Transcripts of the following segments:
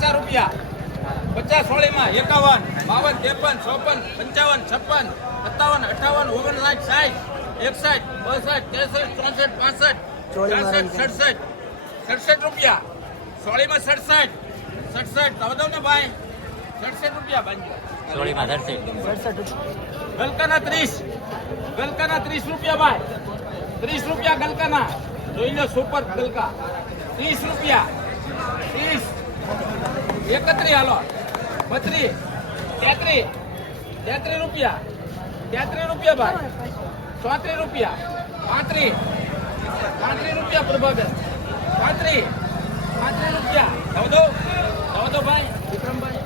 50 રૂપિયા 50 સોળીમાં 51 52 53 54 55 56 57 58 59 60 61 62 63 64 65 66 રૂપિયા સોળીમાં 67 દઉં ને ભાઈ 67 રૂપિયા બાંધો સોળીમાં 67. ગલકાના 30 રૂપિયા ભાઈ 30 રૂપિયા ગલકાના જોઈ લો સુપર ગલકા 30 રૂપિયા 30 31 હાલો 32 33 રૂપિયા 33 રૂપિયા ભાઈ 34 રૂપિયા 35 રૂપિયા પ્રભાબેન 35 રૂપિયા દો ભાઈ વિક્રમભાઈ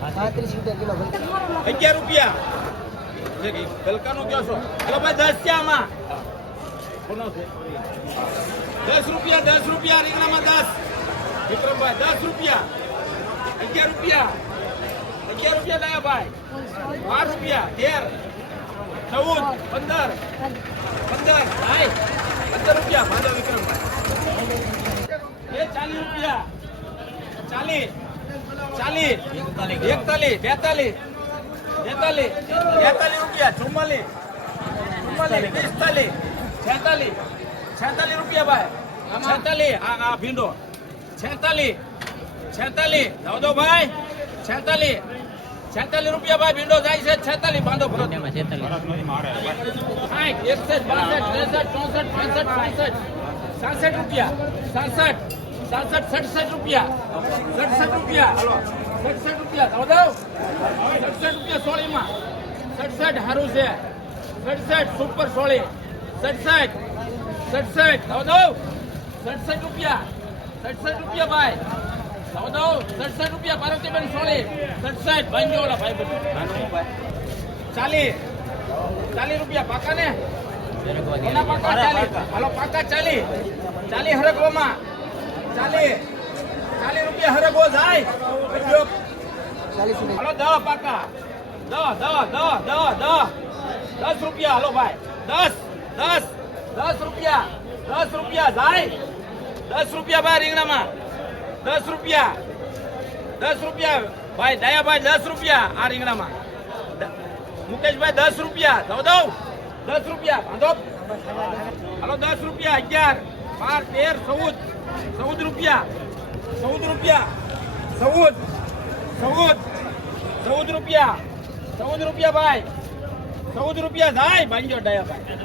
35 રૂપિયા કિલો 11 રૂપિયા ગલકાનું કયો છો હાલો ભાઈ 10 છે આમાં કોનો છે 10 રૂપિયા રીંગણામાં 10 વિક્રમભાઈ 10 રૂપિયા 11 રૂપિયા લાયા ભાઈ 12 રૂપિયા 13 14 15 ભાઈ 15 રૂપિયા ભાડો વિક્રમભાઈ એ 40 રૂપિયા 42 રૂપિયા 44 46 રૂપિયા ભાઈ 46 આ ભીંડો 46 દો ભાઈ 46 રૂપિયા ભાઈ ભીંડો જાય છે 46 બાંધો ભરો એમાં 46. 61 62 63 64 65 66 રૂપિયા 67 રૂપિયા 67 રૂપિયા 67 રૂપિયા દો 67 રૂપિયા સોળીમાં 67 હારું છે 67 સુપર સોળી 67 દો 67 રૂપિયા ભાઈ દો 67 રૂપિયા પાર્વતીબેન સોળી 67 ભાંજોળા ભાઈ બધું 40 રૂપિયા પાકા ને કોના પાકા 40 હાલો પાકા 40 હરગવામાં 40 રૂપિયા હરગવો જાય હાલો 10 પાકા 10 રૂપિયા હાલો ભાઈ 10 રૂપિયા જાય 10 રૂપિયા ભાઈ રીંગણામાં 10 રૂપિયા ભાઈ દયાભાઈ 10 રૂપિયા આ રીંગણામાં મુકેશભાઈ 10 રૂપિયા દઉં 10 રૂપિયા બાંધો હાલો 10 રૂપિયા 11 12 13 14 રૂપિયા 14 રૂપિયા 14 રૂપિયા ભાઈ 14 રૂપિયા જાય ભાંજો દયાભાઈ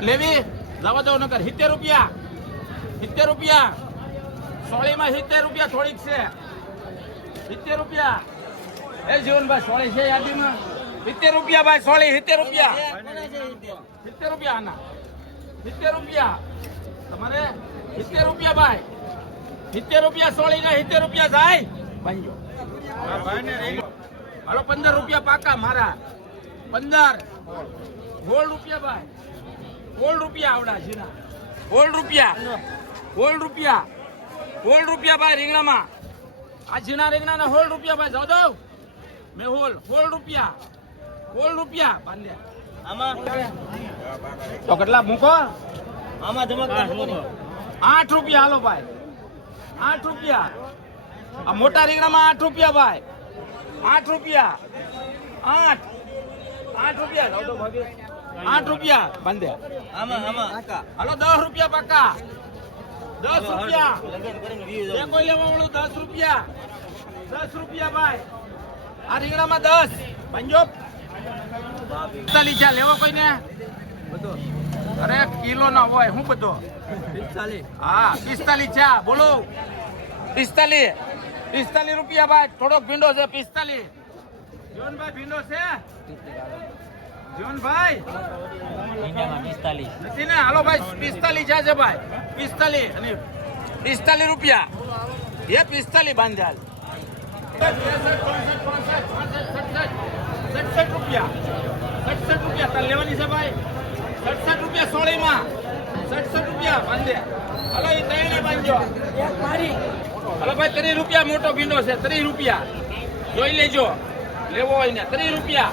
લેવી જવા દો નકર 70 રૂપિયા સોળીમાં 70 રૂપિયા થોડીક છે 70 રૂપિયા એ જીવનભાઈ સોળી છે યાદીમાં 70 રૂપિયા ભાઈ સોળી 70 રૂપિયા 70 રૂપિયા આના 70 રૂપિયા તમારે 70 રૂપિયા ભાઈ 70 રૂપિયા સોળી ને 70 રૂપિયા જાય ભાઈઓ હાલો 15 રૂપિયા પાકા મારા 15 ગોળ રૂપિયા ભાઈ ગોળ રૂપિયા આવડા જીના ગોળ રૂપિયા ભાઈ રીંગણામાં આ જીના રીંગણા હોળ રૂપિયા ભાઈ જાવ દો મેં હોળ રૂપિયા બાંધ્યા આમાં તો કેટલા મૂકો આમાં જમા 8 રૂપિયા હાલો ભાઈ 8 રૂપિયા આ મોટા રીંગણામાં 8 રૂપિયા ભાઈ 8 રૂપિયા 8 રૂપિયા જાવ દો ભાભી 8 રૂપિયા બાંધ્યા આમાં હાલો 10 રૂપિયા પાકા 10 રૂપિયા એ કોઈ લેવા વાળું 10 રૂપિયા ભાઈ આ રીંગણામાં 10 પંજો 45 છે લેવો કોઈને અરે કિલો ના હોય હું બધો 45 હા 45 છે બોલો 45 રૂપિયા ભાઈ થોડોક ભીંડો છે 45 જીવનભાઈ ભીંડો છે જીવનભાઈ ઈંડામાં 45 નથી ને હાલો ભાઈ 45 છે ભાઈ 45 અને 45 રૂપિયા એ 45 બાંધાલ 67 રૂપિયા તાર લેવાની છે ભાઈ 67 રૂપિયા સોળીમાં 67 રૂપિયા બાંધે હાલો એ ત્રણે બાંધજો હાલો ભાઈ 30 રૂપિયા મોટો ભીંડો છે 30 રૂપિયા જોઈ લેજો લેવો હોય ને 30 રૂપિયા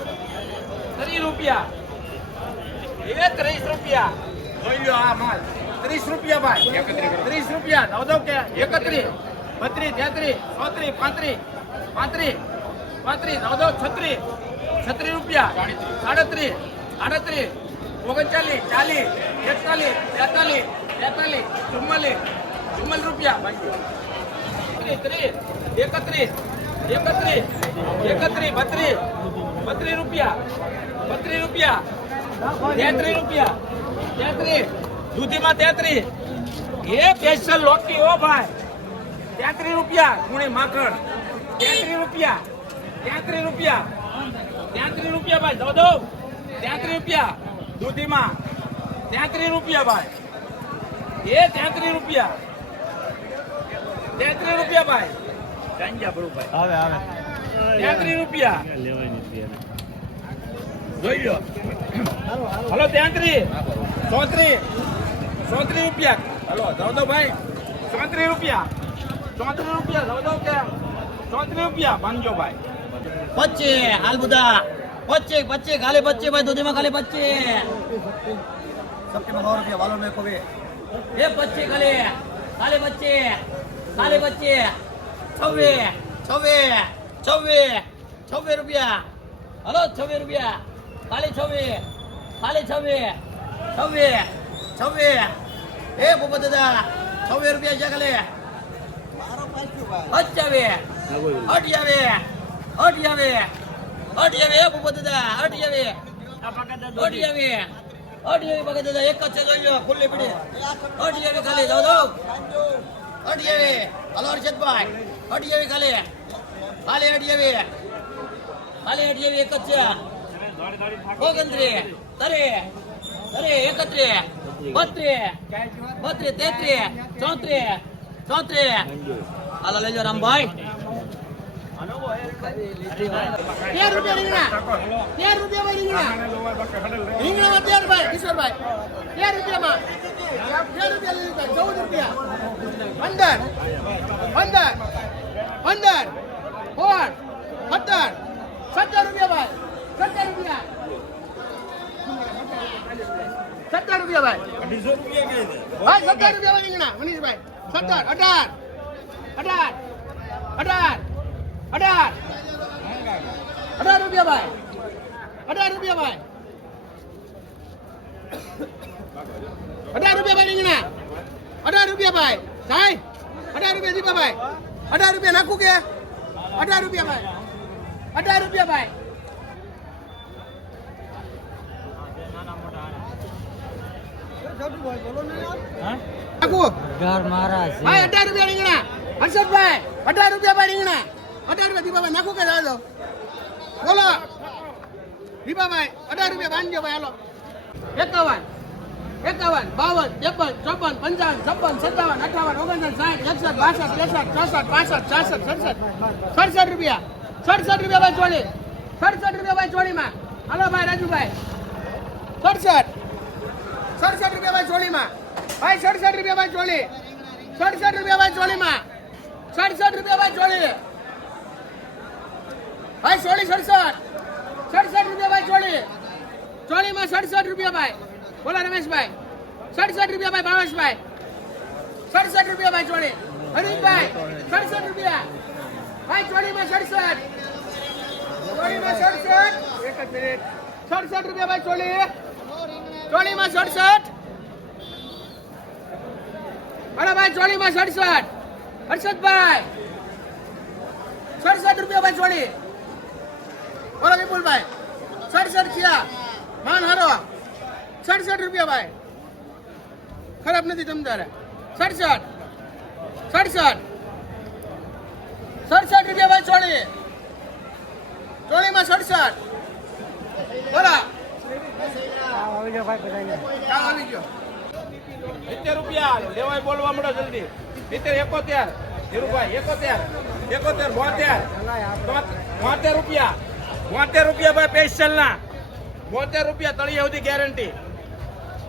એ 30 રૂપિયા જોઈ લો આ માલ 30 રૂપિયા ભાઈ 30 રૂપિયા દો કે 31 32, 33, 34, 35, 35, 36, 36 રૂપિયા, 37, 38, 39, 40, 41, 42, 43, 44, 44 રૂપિયા ભાઈ. 30, 31, 31, 32, 32 રૂપિયા, 32 રૂપિયા, 33 રૂપિયા, 33, દૂધીમાં 33, એ સ્પેશિયલ લોટી હો ભાઈ, 33 રૂપિયા, ગુણી માખણ, 33 રૂપિયા, 33 રૂપિયા, 33 રૂપિયા ભાઈ, દો 33 રૂપિયા, દૂધીમાં 33 રૂપિયા ભાઈ, એ 33 રૂપિયા, 33 રૂપિયા ભાઈ, ગાંજા ભરું ભાઈ, આવે 33 રૂપિયા, જોઈ લો, હલો 33, 34, 34 રૂપિયા, હલો દો ભાઈ, 34 રૂપિયા, 34 રૂપિયા, દો કે 34 રૂપિયા, બાંધજો ભાઈ. 25 હાલ બધા 25 ખાલી 25 ભાઈ દૂધીમાં ખાલી 25 સપ્ટેમ્બર 9 રૂપિયા વાલો મેં કોવે એ 25 ખાલી 25 ખાલી 25 26 રૂપિયા હલો 26 રૂપિયા ખાલી 26 એ બોબો દાદા 26 રૂપિયા છે ખાલી 28 એ બોબો દાદા 28 પકડ દાદા એક જ છે જોઈ લો ખુલ્લી પડી 28 ખાલી દો 28 હલો હર્ષદભાઈ 28 ખાલી 28 એક જ છે 29 30 31 32 33 34 હાલો લેજો રામભાઈ 13 રૂપિયા રીંગણા 13 રૂપિયા ભાઈ રીંગણામાં 13 ભાઈ કિશોરભાઈ 13 રૂપિયામાં 13 રૂપિયા લઈ લીધા 14 રૂપિયા 15 17 રૂપિયા ભાઈ 17 રૂપિયા 17 રૂપિયા ભાઈ 17 રૂપિયા ભાઈ રીંગણા મનીષભાઈ 17 18 રૂપિયા ભાઈ 18 રૂપિયા ભાઈ 18 રૂપિયા ભાઈ રીંગણા 18 રૂપિયા ભાઈ સાહેબ 18 રૂપિયા દીપાભાઈ 18 રૂપિયા નાખું કે 18 રૂપિયા ભાઈ 18 રૂપિયા ભાઈ નાખું ઘર મારા ભાઈ 18 રૂપિયા રીંગણા હર્ષદભાઈ 18 રૂપિયા ભાઈ રીંગણા 18 રૂપિયા દીપાભાઈ નાખું કે દાદો બોલો દીપાભાઈ 18 રૂપિયા બાંધજો ભાઈ હાલો 51 52 53 54 55 56 57 58 59 60 61 62 63 64 65 66 67 રૂપિયા 67 રૂપિયા ભાઈ ચોળી 67 રૂપિયા ભાઈ ચોળીમાં હાલો ભાઈ રાજુભાઈ 67 રૂપિયા ભાઈ ચોળીમાં ભાઈ 67 રૂપિયા ભાઈ ચોળી 67 રૂપિયા ભાઈ ચોળીમાં 67 રૂપિયા ભાઈ ચોળી ભાઈ ચોળી 67 રૂપિયા ભાઈ ચોળી ચોળીમાં 67 રૂપિયા ભાઈ બોલો રમેશભાઈ 67 રૂપિયા ભાઈ ભાવેશભાઈ 67 રૂપિયા ભાઈ ચોળી હરીશભાઈ 67 રૂપિયા ભાઈ ચોળીમાં 67 ચોળીમાં 67 એક જ મિનિટ 67 રૂપિયા ભાઈ ચોળી ચોળીમાં 67 અરે ભાઈ ચોળીમાં 67 હર્ષદભાઈ 67 રૂપિયા ભાઈ ચોળી બોલો વિપુલભાઈ 67 થયા માન હારો 67 રૂપિયા ભાઈ ખરાબ નથી તમતારે 67 રૂપિયા ભાઈ ચોળી ચોળીમાં 67 બોલા આવી ગયો 70 રૂપિયા લેવાય બોલવા મળો જલ્દી 70 71 ધીરુભાઈ 71 72 રૂપિયા 72 રૂપિયા ભાઈ સ્પેશિયલ ના 72 રૂપિયા તળિયા સુધી ગેરંટી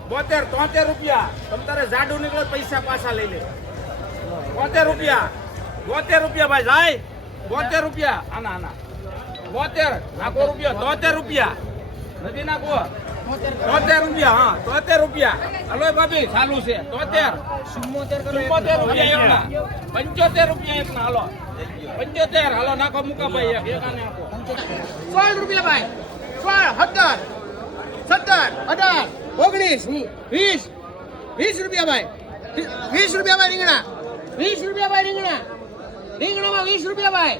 73 રૂપિયા તમ તારે જાડું નીકળે પૈસા પાછા લઈ લે 72 રૂપિયા ભાઈ જાય 72 રૂપિયા આના 72 નાખો રૂપિયા 73 રૂપિયા નથી નાખવો 73 રૂપિયા હા 73 રૂપિયા હલો ભાભી ચાલુ છે 73 રૂપિયા એકના 75 રૂપિયા એકના હાલો 75 હાલો નાખો મુકાભાઈ એક આને આપો 16 રૂપિયા ભાઈ 16 17 18 19 20 રૂપિયા ભાઈ 20 રૂપિયા ભાઈ રીંગણા 20 રૂપિયા ભાઈ રીંગણામાં 20 રૂપિયા ભાઈ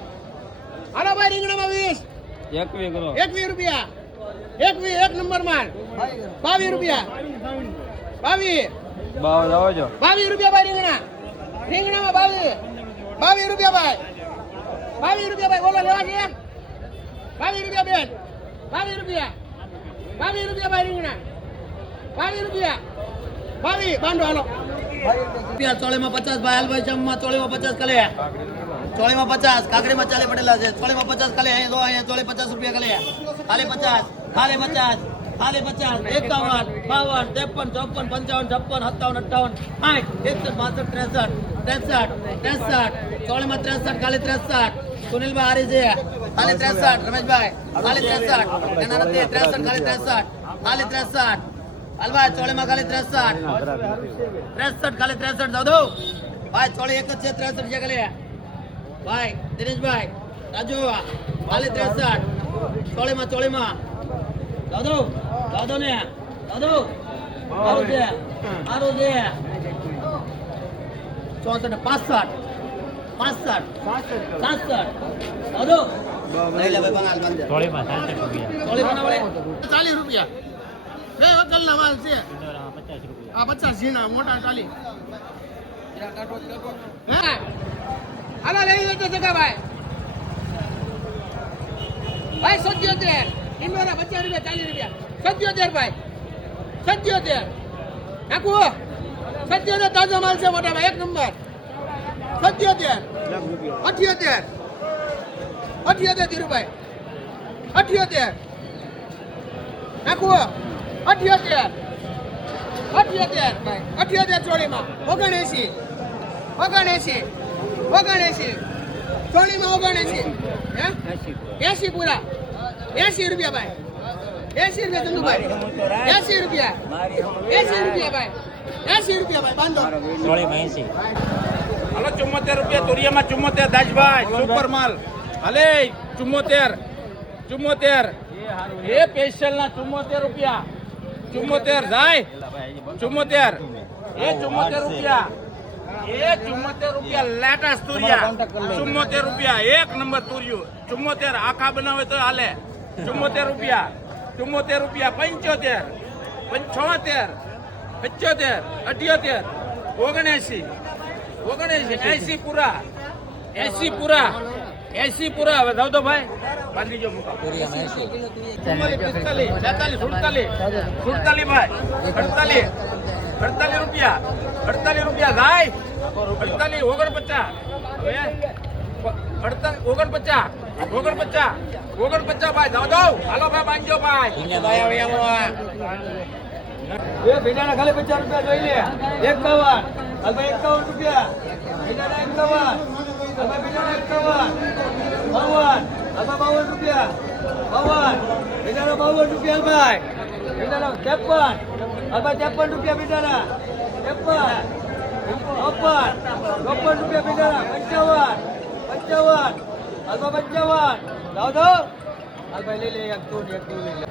હાલો ભાઈ રીંગણામાં 20 21 રૂપિયા 21 એક નંબર માલ 22 રૂપિયા 22 રૂપિયા ભાઈ રીંગણામાં 22 રૂપિયા ભાઈ 22 રૂપિયા ભાઈ બોલો લેવા છે 22 રૂપિયા બેન 22 રૂપિયા ભાઈ રીંગણા 22 રૂપિયા 22 બાંધો હાલો રૂપિયા ચોળીમાં 50 ભાઈ હાલભાઈ જમવા ચોળીમાં 50 કલે ચોળીમાં 50 કાકડીમાં 40 પડેલા છે ચોળીમાં 50 કલે અહીં લો અહીંયા ચોળી 50 રૂપિયા કલે ખાલી 50 ખાલી 50 51 52 53 54 55 56 57 58 ચોળીમાં 63 ખાલી 63 સુનિલભાઈ હારી છે ખાલી 63 રમેશભાઈ ખાલી 63 એના નથી 63 ખાલી 63 ખાલી 63 હાલભાઈ ચોળીમાં ખાલી 63 ખાલી 63 જાવ દો ભાઈ ચોળી એક જ છે 63 છે ખાલી ભાઈ દિનેશભાઈ રાજુ ખાલી 63 ચોળીમાં જાવ દો ને જાવ દો સારું છે 64 65 65 જાવ દો લઈ લે ભાઈ બંગાળ બંધ ચોળી બનાવડે 40 રૂપિયા બે વકલના માલ છે 50 રૂપિયા આ 50 ઝીણા મોટા 40 હા આલા લઈ લેજો જગા ભાઈ 77 ઇન્દોરા 50 રૂપિયા 40 રૂપિયા 77 ભાઈ 77 નાખો 77 તાજો માલ છે મોટા ભાઈ એક નંબર 77 78 ધીરુભાઈ 78 નાખો 78 ચોળીમાં 79 ચોળીમાં 80 પૂરા 80 રૂપિયા ભાઈ 80 રૂપિયા ચંદુભાઈ 80 રૂપિયા ભાઈ 80 રૂપિયા ભાઈ બાંધો હાલો 74 રૂપિયા તુરિયામાં 74 દાજભાઈ સુપર માલ હાલે 74 એ સ્પેશિયલ ના 74 રૂપિયા 74 જાય 74 એ 74 રૂપિયા લેટેસ્ટ તુરિયા 74 રૂપિયા એક નંબર તુરિયું 74 આખા બનાવે તો હાલે 74 રૂપિયા 75 75 78 80 પૂરા 80 પૂરા હવે જાવ તો ભાઈ બાંધી જો મુકા 47 ભાઈ 48 રૂપિયા જાય 48 49 ભાઈ જાવ હાલો ભાઈ બાંધજો ભાઈ એ ભીંડાના ખાલી 50 રૂપિયા જોઈ લે 51 હાલભાઈ 51 રૂપિયા ભીંડાના 51 હાલભાઈ ભીંડાના 52 52 રૂપિયા ભીંડાના 52 રૂપિયા હાલભાઈ 53 રૂપિયા ભીંડાના 53 રૂપિયા ભીંડાના 55 હાલભાઈ 55 જાવ દો હાલભાઈ લઈ લે એક દો લઈ લે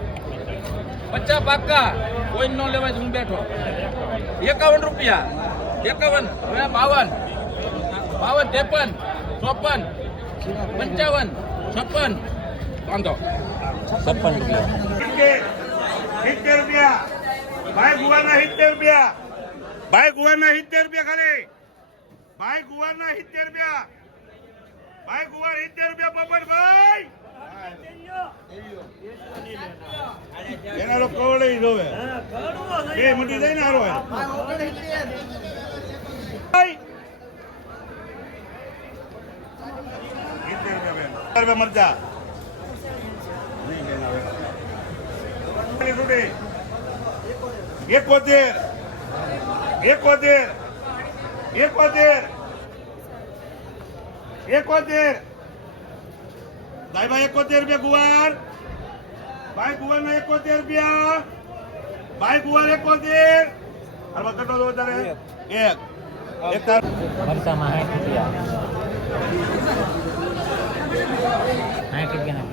50 પાક્કા કોઈ ન લેવાય હું બેઠો 51 રૂપિયા 51 હવે 52 53 54 55 56 બાંધો 70 રૂપિયા ભાઈ ગુવાના 70 રૂપિયા ખાલી ભાઈ ગુવાના 70 રૂપિયા પોપટભાઈ એના લોકો કવડે જોવે બે મોટી દઈને હારો મરજા એકોતેર દાઈભાઈ 71 રૂપિયા ગુવાર ભાઈ ગુવાર 71 રૂપિયા. ભાઈ ગુવાર 71. હાલમાં કેટલો દો તારે? એક. એક તાર. મરચામાં 60 રૂપિયા 60 રૂપિયા